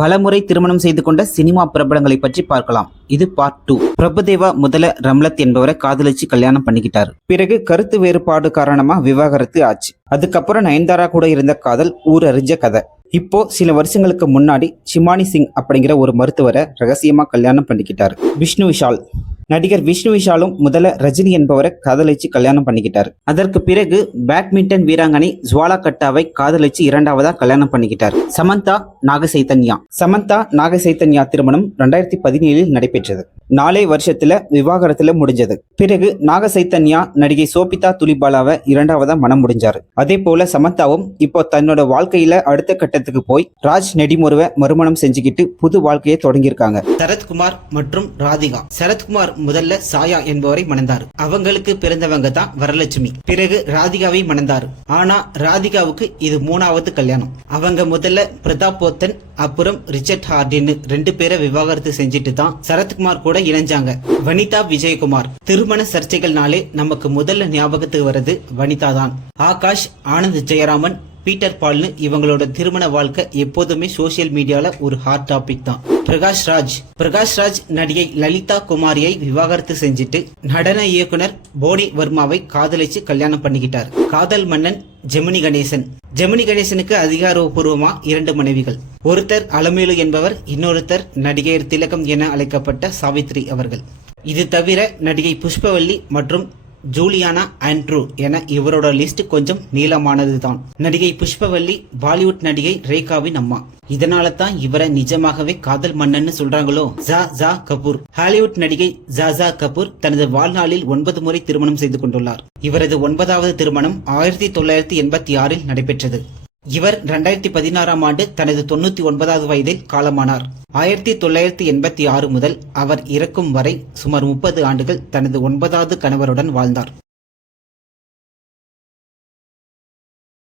பலமுறை திருமணம் செய்து கொண்ட சினிமா பிரபலங்களை பற்றி பார்க்கலாம். இது பார்ட் 2. பிரபுதேவா முதல்ல ரம்லத் என்பவரை காதலிச்சு கல்யாணம் பண்ணிக்கிட்டாரு. பிறகு கருத்து வேறுபாடு காரணமா விவாகரத்து ஆச்சு. அதுக்கப்புறம் நயன்தாரா கூட இருந்த காதல் ஊரறிஞ்ச கதை. இப்போ சில வருஷங்களுக்கு முன்னாடி சிமானி சிங் அப்படிங்கிற ஒரு மருத்துவரை ரகசியமா கல்யாணம் பண்ணிக்கிட்டாரு. விஷ்ணு விஷால் நடிகர் விஷ்ணு விஷாலும் முதல்ல ரஜினி என்பவரை காதலிச்சு கல்யாணம் பண்ணிக்கிட்டாரு. அதற்கு பிறகு பேட்மிண்டன் வீராங்கனை ஜுவாலா கட்டாவை காதலிச்சு இரண்டாவதா கல்யாணம் பண்ணிக்கிட்டாரு. சமந்தா நாக சைத்தன்யா திருமணம் 2017 நடைபெற்றது. 4 வருஷத்துல விவாகரத்துல முடிஞ்சது. பிறகு நாக சைத்தன்யா நடிகை சோபிதா துலிபாலாவை இரண்டாவதா மனம் முடிஞ்சாரு. அதே போல சமந்தாவும் இப்போ தன்னோட வாழ்க்கையில அடுத்த கட்டத்துக்கு போய் ராஜ் நெடிமுருவை மறுமணம் செஞ்சுக்கிட்டு புது வாழ்க்கையை தொடங்கியிருக்காங்க. சரத்குமார் மற்றும் ராதிகா. சரத்குமார் முதல்ல சாயா என்பவரை மணந்தார். அவங்களுக்கு பிறந்தவங்க தான் வரலட்சுமி. பிறகு ராதிகாவை மணந்தார். ஆனா ராதிகாவுக்கு இது 3வது கல்யாணம். அவங்க முதல்ல பிரதாப் போத்தன் அப்புறம் ரிச்சர்ட் ஹார்டின் 2 பேரை விவாகரத்து செஞ்சுட்டு தான் சரத்குமார் கூட இணைஞ்சாங்க. வனிதா விஜயகுமார். திருமண சர்ச்சைகள்னாலே நமக்கு முதல்ல ஞாபகத்துக்கு வர்றது வனிதா தான். ஆகாஷ், ஆனந்த் ஜெயராமன், பீட்டர் பால்னு இவங்களோட திருமண வாழ்க்கை எப்போதுமே சோசியல் மீடியால ஒரு ஹாட் டாபிக் தான். பிரகாஷ் ராஜ் நடிகை லலிதா குமாரியை விவாகரத்து செஞ்சுட்டு நடன இயக்குனர் போனி வர்மாவை காதலிச்சு கல்யாணம் பண்ணிக்கிட்டார். காதல் மன்னன் ஜெமினி கணேசனுக்கு அதிகாரப்பூர்வமா 2 மனைவிகள். ஒருத்தர் அலமேலு என்பவர், இன்னொருத்தர் நடிகர் திலகம் என அழைக்கப்பட்ட சாவித்ரி அவர்கள். இது தவிர நடிகை புஷ்பவல்லி மற்றும் ஜூலியானா ஆண்ட்ரூ என இவரோட லிஸ்ட் கொஞ்சம் நீளமானது தான். நடிகை புஷ்பவல்லி பாலிவுட் நடிகை ரேகாவின் அம்மா. இதனால தான் இவரை நிஜமாகவே காதல் மன்னன்னு சொல்றாங்களோ. ஜா கபூர். ஹாலிவுட் நடிகை ஜா கபூர் தனது வாழ்நாளில் 9 முறை திருமணம் செய்து கொண்டுள்ளார். இவரது 9வது திருமணம் 1986 நடைபெற்றது. இவர் 2016 ஆண்டு தனது 99வது வயதில் காலமானார். 1986 முதல் அவர் இறக்கும் வரை சுமார் 30 ஆண்டுகள் தனது 9வது கணவருடன் வாழ்ந்தார்.